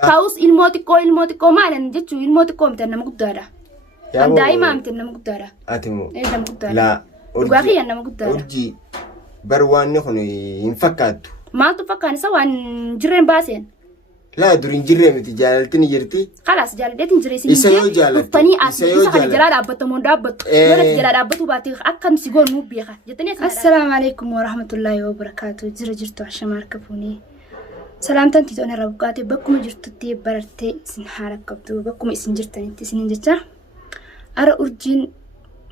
Taus ilmooti ko maalan jechuun ilmooti ko miti nama guddaadha. An daa'ima miti nama guddaadha. Ati moo? Nama guddaadha. Laa. Dhugaa kiyya nama guddaadha. Urjii bar waan kun hin fakkaattu. Maaltu fakkaan isa waan jirreen baaseen? Laa durin jirree miti jaalaltiin jirti. Kalaas jaaladheetiin jiree isin Isa yoo jaalatte. Dhuftanii as isa kana jalaa dhaabbatamuun dhaabbatu. Yoo natti jalaa dhaabbatu baatee akkam si goonuu beeka. Assalaamu alaikum warahmatullahi wabarakatuh. Jira jirtu ashama harka fuunee. Salaamtaan titoon irraa buqqaatee bakkuma jirtutti barartee isin haala qabdu bakkuma isin jirtanitti isin jecha. Ara urjiin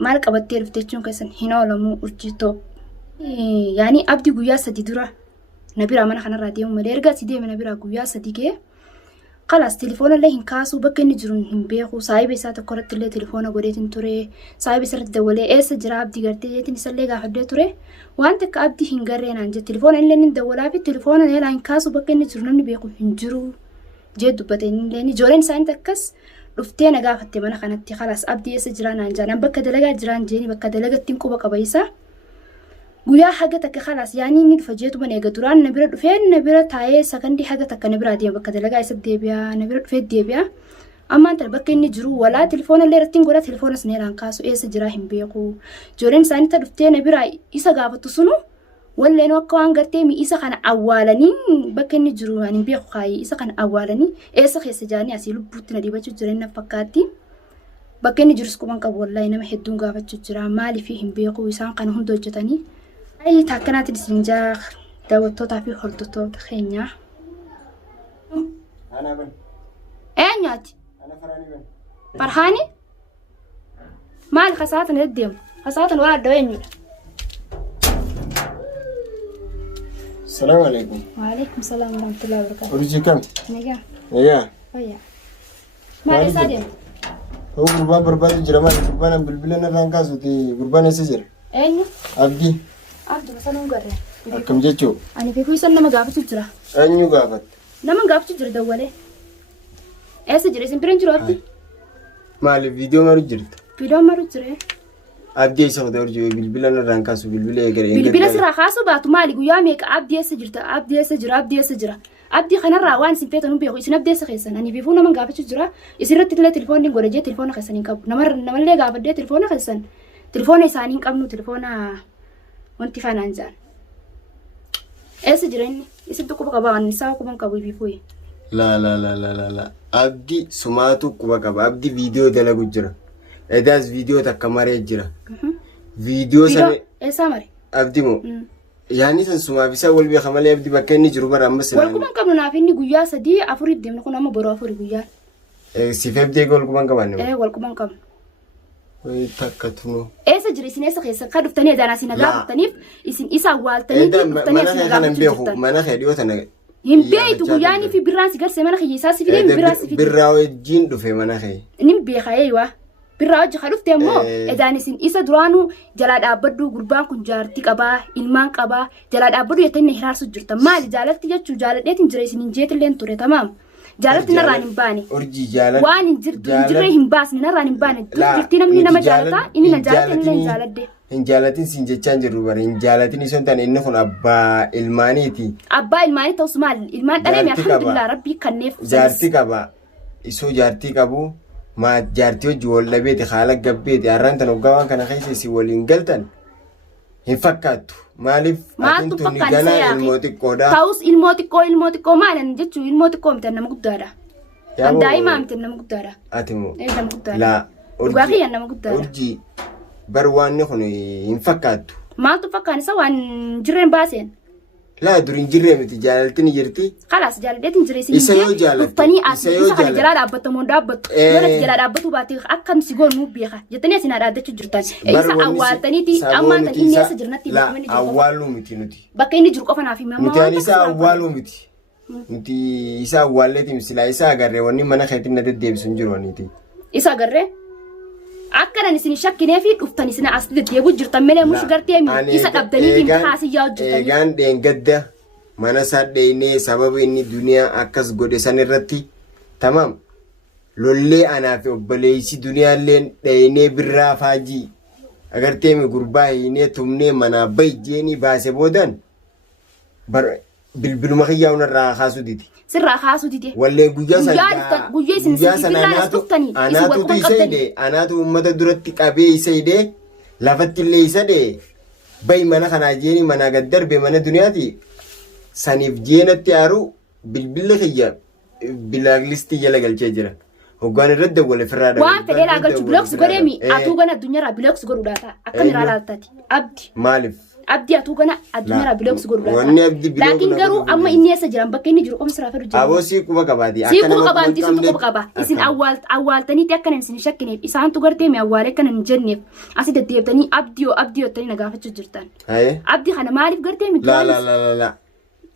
maal qabattee dhufte jechuun keessan hin oolamu urjii toop. Yaani abdii guyyaa sadi dura nabira mana kanarraa deemu malee erga si deeme nabira guyyaa sadi gee Kalaas telefoona illee hin kaasu bakka inni jiru hin beeku saayiba isaa tokko irratti illee telefoona godheetiin ture saayiba isaa irratti dawalee eessa jira abdii gartee jeetiin isallee gaafadhee ture waan takka abdii hin garreenaan jette telefoona illee inni dawalaa fi telefoona illee hin kaasu bakka inni jiru namni beeku hin jiru jee dubbate illee ijoolleen isaanii takkas dhuftee na gaafatte mana kanatti kalaas abdii eessa jira naan jaalan bakka dalagaa jiraan jeeni bakka dalagattiin quba qaba isaa Guyyaa haga takka khalas yaani inni dhufa jeetu mana eega duraan na bira dhufee na bira taa'ee sakandii haga takka na bira deema bakka dalagaa isa deebi'a na bira dhufee deebi'a amma tan bakka inni jiru walaa telefoona illee irratti godha telefoona sineelaan kaasu eessa jira hin beeku ijoolleen isaanii ta dhuftee na bira isa gaafatu sunu walleen akka waan gartee mi isa kana awwaalanii bakka inni jiru hin beeku kaayi isa kana awwaalanii eessa keessa jaanii asii lubbuutti na dhibachuu jireenya na fakkaatti bakka inni jirus kuban qabu wallahi nama hedduun gaafachuu jira maaliif hin beeku isaan kana hunda hojjetanii Ay takkanati disinjaa daawwattootaa fi hordoftoota keenya. Ana ban. Nyaati. Ana Farhani ban. Farhani? Maal kasaatan eddeemu? Kasaatan waan adda eenyudha? Salaamu alaikum. Waalaikum salaam warahmatullahi wabarakatuh. Urjii kam? Nagaa. Nagaa. Fayyaa. Maal isaa deemu? Hoo gurbaan barbaadu jira maal gurbaan bilbila narraan kaasuti gurbaan eessa jira? Eenyu? Abdii. Abdii sanuun garee. Akkam jechuu? Ani fi kuisan nama gaafachuu jira. Eenyu gaafate? Nama gaafachuu jira dawwalee. Eessa jira isin biraan jiru abdii? Maali viidiyoo maru jirta? Viidiyoo maru jira. Abdii isa fudhatu urjii bilbila narraan kaasu bilbila eegale. Bilbila sirraa kaasu baatu maali guyyaa meeqa abdii eessa jirta? Abdii eessa jira? Abdii eessa jira? Abdii kanarraa waan isin feetan beeku isin abdii eessa keessan ani fi nama gaafachuu jira. Isirratti illee telefoonni godhe jee telefoona keessan hin qabu. Namallee gaafadhee telefoona keessan telefoona isaanii hin qabnu telefoona wanti fanaan jaan. Eessa jireenyi? Isin quba qaba waan isaa quban qabu bifuuyi. La. Abdii sumaatu quba qaba. Abdii viidiyoo dalagu jira. Edaas viidiyoo takka maree jira. Viidiyoo sana eessa mare? Abdii moo? Yaani san sumaaf isaa wal beeka malee abdii bakka inni jiru bara ammas. Wal quban qabnu naaf inni guyyaa 3 4 deemna kun amma boroo 4 guyyaa. Siif abdii wal quban qabanne. Wal quban qabnu. Takka tunu. Eessa jira isin eessa keessa ka dhuftanii edaanaa isin gaafataniif isin isa awwaaltanii dhuftanii isin gaafachuu mana kee dhiyoo tana. Hin beeytu guyyaanii fi birraan si garsee mana kiyya isaa si fidee birraa si fidee. Birraa wajjin dhufe mana kee. Nin beeka eeywa. Birraa wajji ka dhufte immoo edaan isin isa duraanuu jalaa dhaabbaddu gurbaan kun jaartii qabaa ilmaan qabaa jalaa dhaabbaddu jettanii hiraarsu jirta maali jaalatti jechuu jaaladheetiin jira isin hin jeetilleen ture tamaam. Jaalatti narraan hin baane. Urjii jaalatti. Waan hin jirre hin baasne narraan hin baane. Jirti namni nama jaalata inni na jaalate inni na jaaladde. Hin jaalatin sin jechaan jirru bare hin jaalatin isoon tan inni kun abbaa ilmaaniiti. Abbaa ilmaanii ta'us maal ilmaan dhalee alhamdulillah rabbii kanneef. Jaartii qaba. Isoo jaartii qabu maa jaartii hojii wal dhabeeti haala gabbeeti har'aan tan hoggaa waan kana keessa si waliin galtan hin fakkaattu. Maaliif maaltu fakkaata ilmoo xiqqoodha. Ta'us ilmoo xiqqoo maalan jechuun ilmoo xiqqoo miti nama guddaadha. An daa'ima miti nama guddaadha. Ati moo? Nama guddaadha. Laa. Dhugaa kiyya nama guddaadha. Urjii bar waan kun hin fakkaattu. Maaltu fakkaan isa waan jirreen baaseen? Laa durin jirree miti jaalaltiin jirti. Kalaas jaaladheetiin jiree isin isa yoo jaalatte dhuftanii as isa kana jalaa dhaabbatamuun dhaabbattu yoo natti jalaa dhaabbatuu baatee akkam si goonuu beeka jettanii asin dhaaddachuu jirtan isa awwaaltaniiti ammaan tan inni eessa jirnatti bakka awwaaluu miti nuti bakka inni jiru qofa naaf himama nuti ani isa awwaaluu miti nuti isa awwaalleetiin silaa isa agarree wanni mana keetiin na deddeebisu hin jiru aniiti isa agarree akkanan isin shakkinee fi dhuftan isin as deddeebuu jirtan malee mush gartee isa dhabdanii hin haasiyyaa hojjetanii eegaan dheengadda mana isaa dheenee sababa inni duniyaa akkas godhe san irratti tamam lollee anaa fi obboleessi duniyaalleen dheenee birraa faajii agartee mi gurbaa hinee tumnee manaa bayi jeeni baase boodan bilbiluma kiyyaa'uun irraa kaasuu diti. Sirraa kaasuu dite. Wallee guyyaa isin sirriirraa dhuftanii isin wal quban qabdanii. Anaatu uummata duratti qabee isa hidhee lafatti illee isa dhee bayi mana kanaa jeeni manaa gad darbe mana duniyaati saniif jeenatti aaru bilbilli kiyya bilaaklistii jala galchee jira. Hoggaan irratti dawwale firraa dha. Waan fedheeraa galchu bilooks godheemi atuu gana addunyaarraa bilooks godhuudhaata akkam irraa laaltati abdi. Maaliif? Abdi atuu gana addunyaarraa bilooks godhuudhaata. Wanni abdi bilooks laakiin garuu amma inni eessa jiran bakka inni jiru qomsa raafatu jira. Aboo sii quba qabaati. Sii quba qabaanti sun quba qaba. Isin awwaaltaniiti akkanan isin shakkineef isaantu gartee mi awwaalee akkanan hin jenneef asi deddeebitanii abdiyoo tanii na gaafachuu jirtan. Abdi kana maaliif gartee mi? La.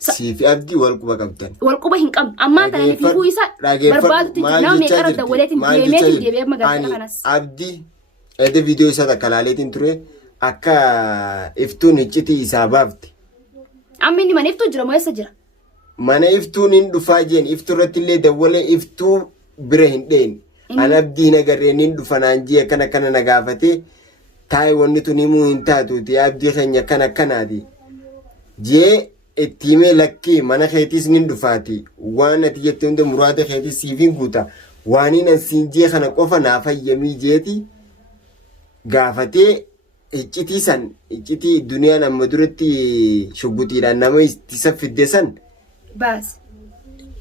Siifi abdii wal quba qabdan. Wal quba hin qabnu. Ammaa kana fiifuu isa barbaadutti nama meeqarra dawwaleetiin deemeetiin deebi'ee magaalaa kanas. Abdii edda viidiyoo isaa takka laaleetiin ture akka iftuun iccitii isaa baafte. Amma inni mana iftuu jira moo eessa jira? Mana iftuun hin dhufaa jeen iftuu irratti illee dawwalee iftuu bira hin dheen. An abdii nagarreen hin dhufa naan jee akkana na gaafatee taa'e wanni tun himuu hin taatuuti abdii keenya akkanaati. Jee itti himee lakkii mana keetiis nin dhufaati waan ati jette hunda muraada keetiis siifin guuta waaniin an siin jee kana qofa naa fayyamii jeeti gaafatee iccitii duniyaan amma duratti shugguxiidhaan nama ittisa fidde san baas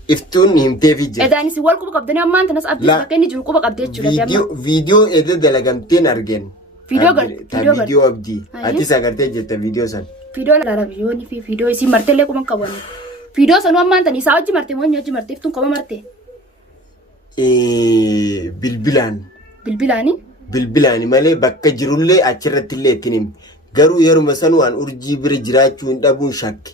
iftuun himteefi jira. Edaanis wal quba qabdanii ammaan tanas abdii bakka inni jiru quba qabdee jechuudha. Viidiyoo edda dalagamteen argeen. Viidiyoo abdii atis agartee jetta viidiyoo san. Video la ravioni fi video isi martelle kuma kabani video sanu amman tani sa hojji marte monyo hojji marte iftun kaba marte bilbilani male bakka jirulle achirratti illee ittiin garuu yeruma sanu waan urjii bira jiraachuu hin dhabuun shakki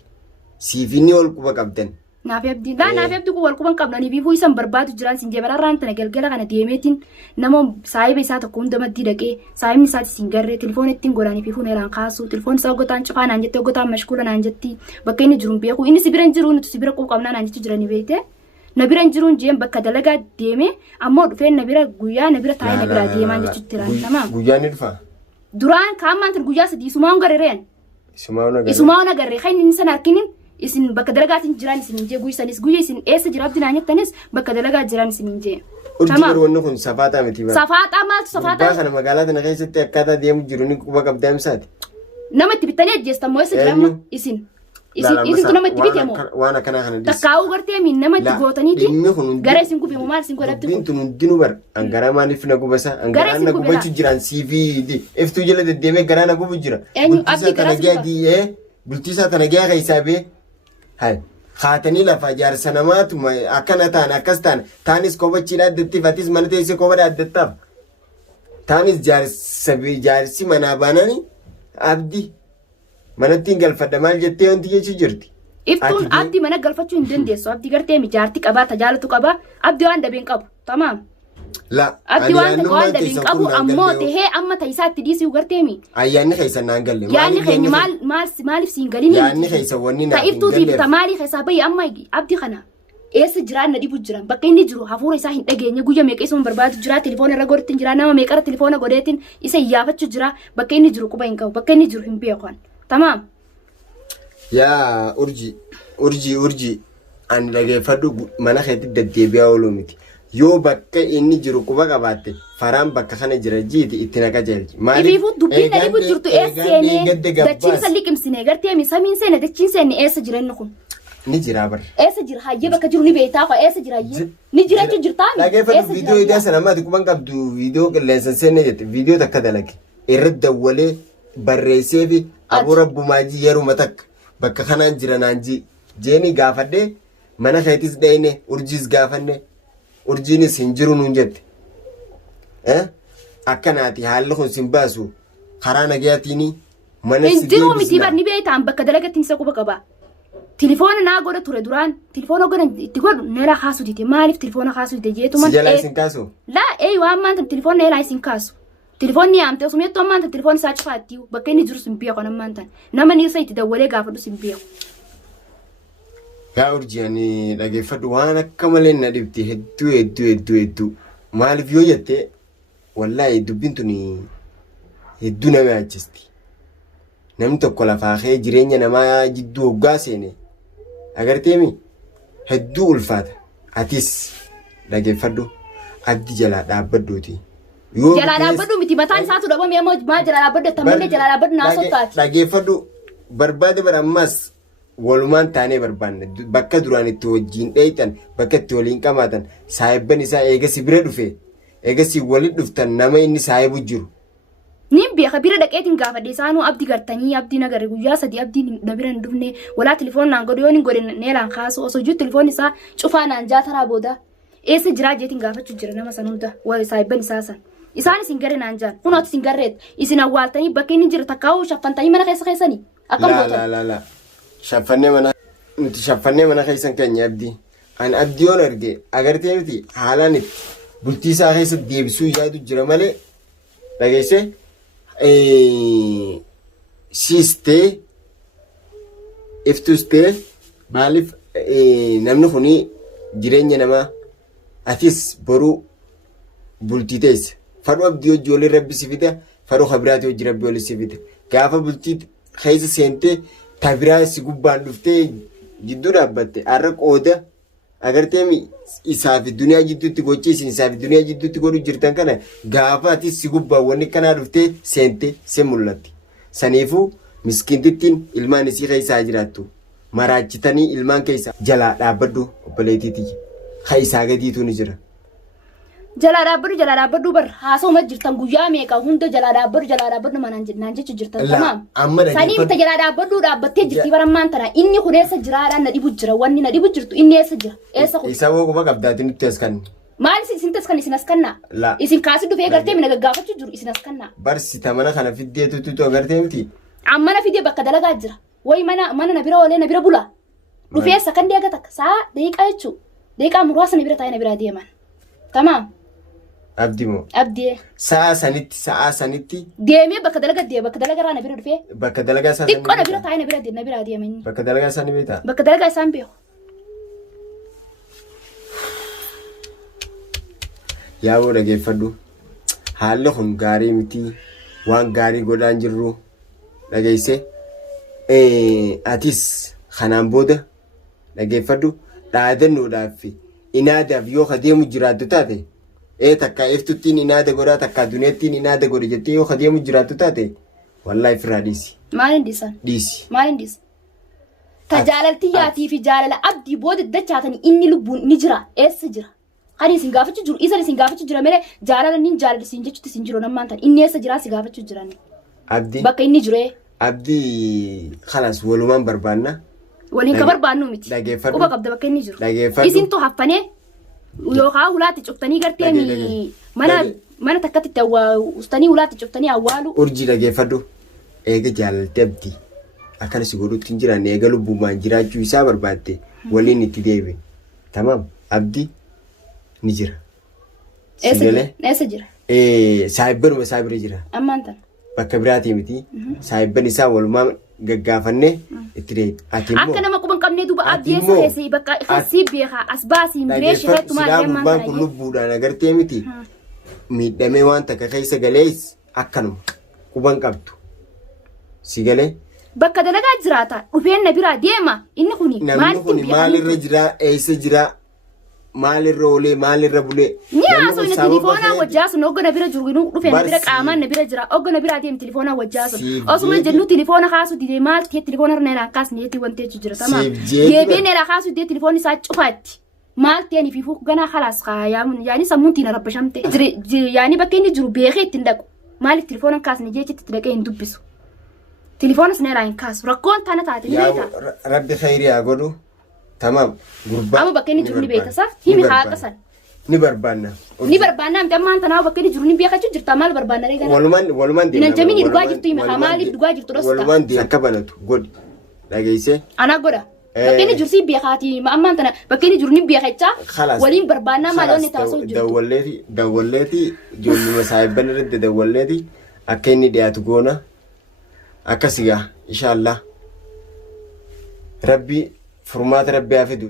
siifini wal quba qabdan naaf abdi ku wal quban qabnani biifuu isan barbaadu jiraan sin jebararraan tana galgala kana deemeetiin nama saahiba isaa tokko hunda maddii dhaqee saahibni isaati sin garree telefoon ittiin godhaanii fi fuuneeraan kaasu telefoon isaa gotaan cufaa naan jettee gotaan mashkuula naan jetti bakka inni jiruun beeku inni si bira hin jiru nuti si bira quuqamnaa naan jechu jiranii beekte na bira hin jiruun jeen bakka dalagaa deeme ammoo dhufeen na bira guyyaa na bira taa'ee na bira deemaan jechuutti tiraan tamaa guyyaa ni dhufa duraan kaammaan tan guyyaa sadii isumaan garreereen isumaan agarree kan inni san harkinin isin bakka dalagaatiin jiran isin injee guyyisanis guyya isin eessa jira abdii naan jettanis bakka dalagaa jiran isin injee. Urjii wanni kun safaataa miti bara. Safaataa maaltu safaataa? Gubbaa kana magaalaa tana keessatti akkaataa deemu jiru ni quba qabdaa imsaati. Nama itti bitanii ajjeestan moo eessa jira isin? Isintu nama itti bite moo? Waan akkanaa kana dhiisa. Takkaa'uu gartee miin nama itti gootaniiti gara isin gube moo maal isin godhatti kun? Dubbiin tun hundinuu bara angara maaliif na gubasa angara na gubachuu jiran CV iftuu jala deddeemee garaa na gubu jira. Bultiisaa tana gyaa keessaa bee. Hai, haatanii lafa jaarsa namaatu akkana ta'an akkas ta'an taanis kobachiidha addattiif atis mana teessee kobadha addattaaf taanis jaarsi manaa baananii abdii manattiin galfadha maal jettee wanti jechuu jirti. Iftuun abdii mana galfachuu hin dandeessu abdii gartee mijaartii qabaa tajaajilatu qabaa abdii waan dabeen qabu tamaam. Abdii waan dabeen qabu ammoo tahee amma ta'isaa itti dhiisuu garteemi. Ayyaanni keessan naan galle. Yaanni keenya maaliif siin galini? Yaanni keessa wanni naaf hin galle. Ta'iftuu maalii keessaa bayi amma abdii kana eessa jiraan na dhibu jiran bakka inni jiru hafuura isaa hin dhageenye guyya meeqa isuma barbaadu jira telefoona irra godhatiin jira nama meeqara telefoona godheetiin isa iyyaafachuu jira bakka inni jiru quba hin qabu bakka inni jiru hin beekan tamaam. Yaa urjii ani dhageeffadhu mana keetti deddeebi'aa ooluu miti. Yoo bakka inni jiru quba qabaatte faraan bakka kana jira jiiti itti naqa jeelchi. Ibiifuu dubbiin na dhibu jirtu eessa seenee dachiin isa liqimsine gartee mi samiin seene dachiin seene eessa jira inni kun. Ni jira bar. Eessa jira hayyee bakka jiru ni beektaa kwa eessa jira hayyee ni jira jechuun jirtaa mi. Dhageeffadhu viidiyoo idaa sana ammaati quban qabdu viidiyoo qilleensa seenne jette viidiyoo takka dalage irratti dawwalee barreessee fi abuura bumaajii yeruma takka bakka kanaan jira naan jeeni gaafadhee mana keetis dhayne urjiis gaafanne. Urjiinis hin jiru nuun jette. Akkanaati haalli kun sin baasu karaa nagayaatiin mana si deebisna. Hin jiru miti barni beektaan bakka dalagatti isa quba qaba. Telefoona naa godha ture duraan telefoona godhan itti godhu neela kaasuu dite maaliif telefoona kaasuu dite jeetuman. Si jalaa isin kaasu? Laa waan maanta telefoona neelaa isin kaasu. Telefoonni yaamte osuma jettu ammaanta telefoon isaa cufaatti bakka inni jiru sin beeku ammaantan nama niirsa itti dawwalee gaafadhu sin beeku. Yaa urjii ani dhageeffadhu waan akka malee na dhibdi hedduu maaliif yoo jette wallaahi dubbiin tuni hedduu nama yaachisti namni tokko lafaa kee jireenya namaa jidduu hoggaa seene agarteemi hedduu ulfaata atis dhageeffadhu abdii jalaa dhaabbadhuuti. Jalaa dhaabbadhu miti mataan isaatu dhabame ammoo maa jalaa dhaabbadhu tammallee jalaa dhaabbadhu naa sottaati. Dhageeffadhu barbaade bara ammas walumaan taanee barbaanne bakka duraan itti wajjin dheeytan bakka itti waliin qamaatan saayibban isaa eegasi bira dhufe eegasi waliin dhuftan nama inni saayibu jiru. Nin beeka bira dhaqeetiin gaafadhe isaanuu abdii gartanii abdii nagare guyyaa sadii abdii na bira hin dhufne walaa telefoon naan godhe yoon hin godhe neelaan kaasu osoo jiru telefoon isaa cufaa naan jaataraa booda eessa jiraa jeetiin gaafachuu jira nama san hunda wal saayibban isaa san. Isaan isin gare naan jaan kunooti isin garreet isin awwaaltanii bakka inni jira takkaa'uu shaffantanii mana keessa keessanii akkam gootan. La shaffannee mana nuti shaffannee mana keessan keenya abdii an abdii yoon arge agartee miti haalaan itti bultii isaa keessa deebisuu yaadu jira malee dhageesse siistee iftuustee maaliif namni kuni jireenya namaa atis boruu bultii teessa. Fadhu abdii hojii waliin rabbi si fida fadhu kabiraati hojii rabbi waliin si fida gaafa bultii keessa seentee tabiraa si gubbaan dhuftee jidduu dhaabbatte har'a qooda agartee isaa fi duniyaa jidduutti gochiisin isaa fi duniyaa jidduutti godhu jirtan kana gaafa ati si gubbaan wanni kanaa dhuftee seentee si mul'atti saniifuu miskiintittiin ilmaan isii keessaa jiraattu maraachitanii ilmaan keessa jalaa dhaabbadhu obboleetiiti keessaa gadiitu ni jira. Jalaa dhaabbadhu bar haasawuma jirtan guyyaa meeqa hunda jalaa dhaabbadhu manaan jechu jirtan tamaam. Sanii mita jalaa dhaabbattee jirti barammaan tana inni kun eessa jiraadhaan na dhibu jira wanni na dhibu jirtu inni eessa jira eessa kun. Isa woo qabdaatiin nutti as kanni. Maal isin tas kan isin as kannaa? Isin kaasii dhufee gartee mina gaggaafachuu jiru isin as kannaa. Barsita mana kana fiddee tututu agartee miti. Amma na fiddee bakka dalagaa jira. Wayi mana na bira oolee na bira bula. Dhufee sakkan deega takka saa daqiiqaa jechuu daqiiqaa muraasa na bira taa'ee na bira deeman. Tamaam. Abdii moo? Abdii. Sa'a sanitti. Deemee bakka dalagaa irraa na bira dhufee. Bakka dalagaa isaa xiqqoo na bira taa'ee na bira deemanii. Bakka dalagaa isaa ni beektaa? Bakka dalagaa isaan beeku. Yaa'oo dhageeffadhu haalli kun gaarii miti waan gaarii godhaan jirru dhageesse atis kanaan booda dhageeffadhu dhaadannoodhaaf inaadaaf yoo adeemu jiraattu taate takka iftuttiin inaada godhaa takka duneettiin inaada godhe jettee yoo adeemu jiraattu taate wallaahi firraa dhiisi. Maaliin dhiisan? Dhiisi. Maaliin dhiisan? Tajaalaltiyyaatii fi jaalala abdii booda dachaatanii inni lubbuun ni jira eessa jira? Ani isin gaafachuu jiru isan isin gaafachuu jira malee jaalala niin jaalala isin jechuutti isin jiru nammaan ta'an inni eessa jiraa si gaafachuu jirani. Abdii. Bakka inni jiru abdii khalas walumaan barbaanna. Waliin ka barbaannu miti. Dhageeffadhu. Quba qabda bakka inni jiru. Dhageeffadhu. Isin tu haffanee yookaan ulaatti cuftanii gartee mana takkatti itti ustanii ulaatti cuftanii awwaalu. Urjii dhageeffadhu. Eega jaalaltee abdii akkana si godhutti hin jiraan eega lubbumaan jiraachuu isaa barbaadde waliin itti deebiin. Tamaam abdii ni jira. Eessa jira? Saayibbanuma isaa bira jira. Ammaan tan. Bakka biraatii miti. Saayibban isaa walumaan gaggaafannee itti deebi. Akka nama quban qabnee duuba abdii eessa keessi bakka keessi beekaa as baasii migireeshii irratti maal deemaan kana. Kun lubbuudhaan agartee miti. Miidhamee waan takka keessa galees akkanuma quban qabdu. Si galee. Bakka dalagaa jiraata dhufeen na biraa deema inni kuni maalirra jira eessa jira maalirra oolee maalirra bulee. Ni haasoo inni telefoonaa wajjaasun ogga na bira jiru dhufeen na bira qaamaan na bira jira ogga na biraa deemu telefoonaa wajjaasun osuma jennu telefoona kaasu didee maal ta'e telefoona irra neelaan kaasne jetti wanti jechu jira tamaa deebee neelaa kaasu didee telefoonni isaa cufaatti maal ta'e nifi fuuk ganaa khalaas yaamun yaani sammuun tiin rabbashamte yaani bakka inni jiru beekee ittiin dhaqu maaliif telefoona kaasne jechi itti dhaqee hin dubbisu. Telefoon seneera in kaas rakkoon tana taate ni beekta. Rabbi khayriyaa godhu tamam gurbaa. Amma bakka inni jiru ni beekta sa himi haa qasan. Ni barbaanna. Ni barbaanna amta ammaan tanaa bakka inni jiru ni beekachuu jirta maal barbaanna reegana. Walumaan deemna. Ina jamiin dhugaa jirtu himi haa maaliif dhugaa jirtu dhasta. Walumaan deemna akka banatu godhi dhageessee. Ana godha. Bakka inni jiru si beekaati ammaan tana bakka inni jiru ni beekachaa waliin barbaanna maaloonni taasoo jirtu. Dawwalleeti ijoolluma saayibban irratti dawwalleeti akka inni dhiyaatu goona. Akkasigaa inshallah rabbi furmaata rabbi haa fidu.